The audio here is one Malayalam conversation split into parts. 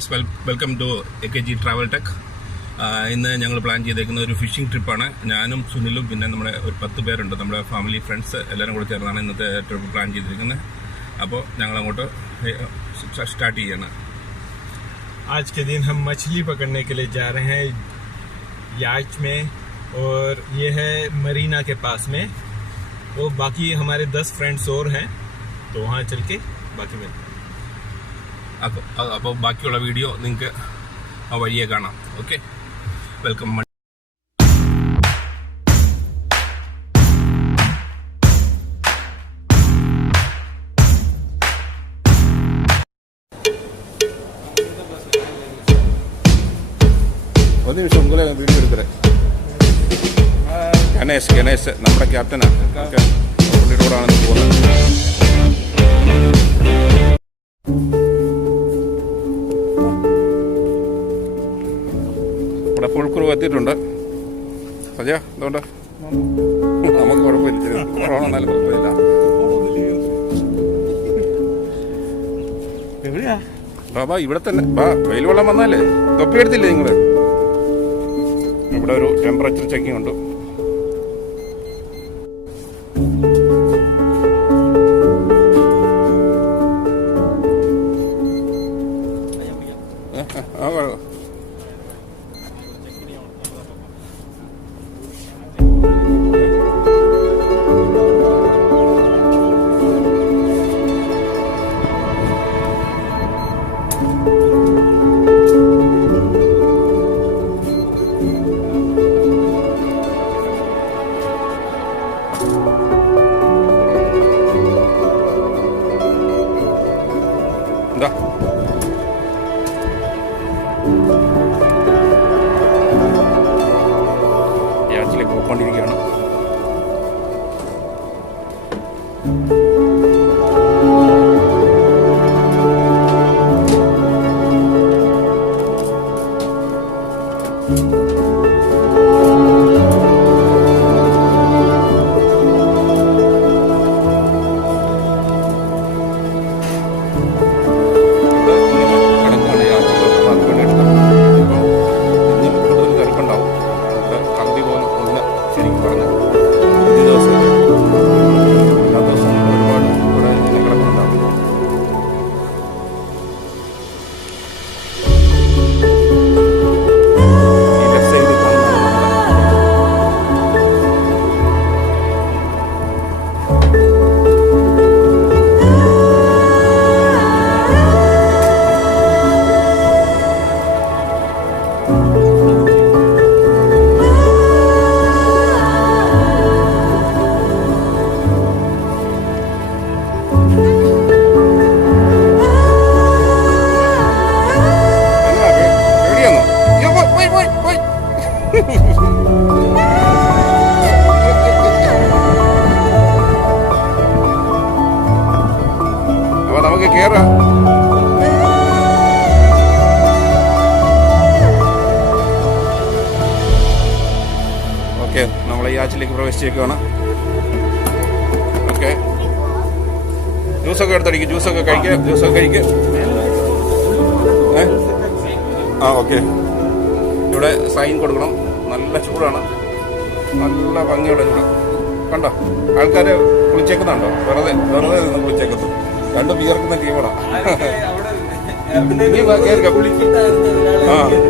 Guys, welcome to AKG travel tech. ഇന്ന് ഞങ്ങൾ പ്ലാൻ ചെയ്തേക്കുന്ന ഒരു ഫിഷിംഗ് ട്രിപ്പാണ്. ഞാനും സുനിലും പിന്നെ നമ്മുടെ ഒരു 10 പേരുണ്ട്, നമ്മുടെ ഫാമിലി ഫ്രണ്ട്സ് എല്ലാവരും കൂടെ ചേർന്നാണ് ഇന്നത്തെ ട്രിപ്പ് പ്ലാൻ ചെയ്തിരിക്കുന്നത്. അപ്പോൾ ഞങ്ങൾ അങ്ങോട്ട് സ്റ്റാർട്ട് ചെയ്യണം. आज के दिन हम मछली पकड़ने के लिए जा रहे हैं याच में, और ये है मरीना के पास में. तो बाकी हमारे 10 फ्रेंड्स और हैं, तो वहाँ चल के बाकी मिलते हैं. അപ്പോൾ ബാക്കിയുള്ള വീഡിയോ നിങ്ങൾക്ക് ആ വഴിയെ കാണാം. Okay, welcome. ഒരു നിമിഷം വീഡിയോ എടുക്കട്ടെ. ഗണേശ് നമ്മുടെ ക്യാപ്റ്റനാണ്. ഓക്കെ, പുള്ളിയുടെ കൂടെയാണ് പോകുന്നത്. ഇവിടെ ഫുൾ ക്രൂ എത്തിയിട്ടുണ്ട്. സജ എന്തുകൊണ്ട് നമുക്ക് കുഴപ്പമില്ല, കൊറോണ എന്നാലും കുഴപ്പമില്ല. എവിടെയാ ബാബാ? ഇവിടെ തന്നെ ബാ. വെയിൽ വെള്ളം വന്നാലേ തൊപ്പി എടുത്തില്ലേ നിങ്ങള്? ഇവിടെ ഒരു ടെമ്പറേച്ചർ ചെക്കിംഗ് ഉണ്ട്. യാച്ചിലേക്ക് പോയിക്കൊണ്ടിരിക്കുകയാണ്. അപ്പൊ നമുക്ക് കേറാം. ഓക്കെ, നമ്മൾ യാച്ചിലേക്ക് പ്രവേശിച്ചേക്കാണ്. ഓക്കെ, ജ്യൂസൊക്കെ എടുത്തടിക്കും, ജ്യൂസൊക്കെ കഴിക്കുക. ഓക്കെ, ഇവിടെ സൈൻ കൊടുക്കണം. നല്ല ചൂടാണ്, നല്ല ഭംഗിയുള്ള ചൂട്. കണ്ടോ ആൾക്കാര് കുളിച്ചേക്കുന്നുണ്ടോ? വെറുതെ നിന്ന് കുളിച്ചേക്കുന്നു. രണ്ടും വിയർക്കുന്ന ടീമാണ്.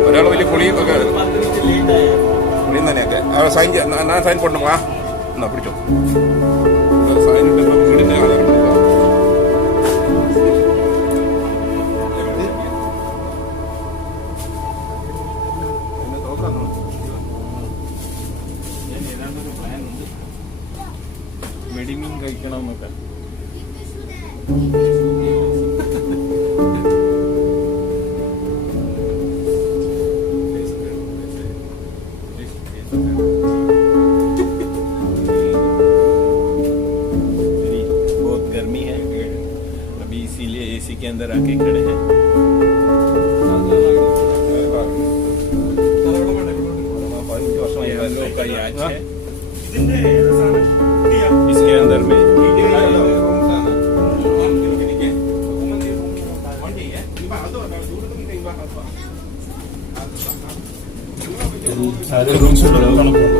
ഒരാൾ വലിയ കുളിയും തന്നെയൊക്കെ. ഞാൻ സൈൻ കൊണ്ടു വാ, എന്നാ പിടിച്ചോ. സൈൻ വീടിന്റെ ആധാരം കൊടുക്കുക. വെടിമീൻ കഴിക്കണമെന്നൊക്കെ. बहुत गर्मी है अभी, इसीलिए एसी के अंदर आके खड़े हैं. का याच है इसके अंदर में. ചൂട് തണുപ്പ്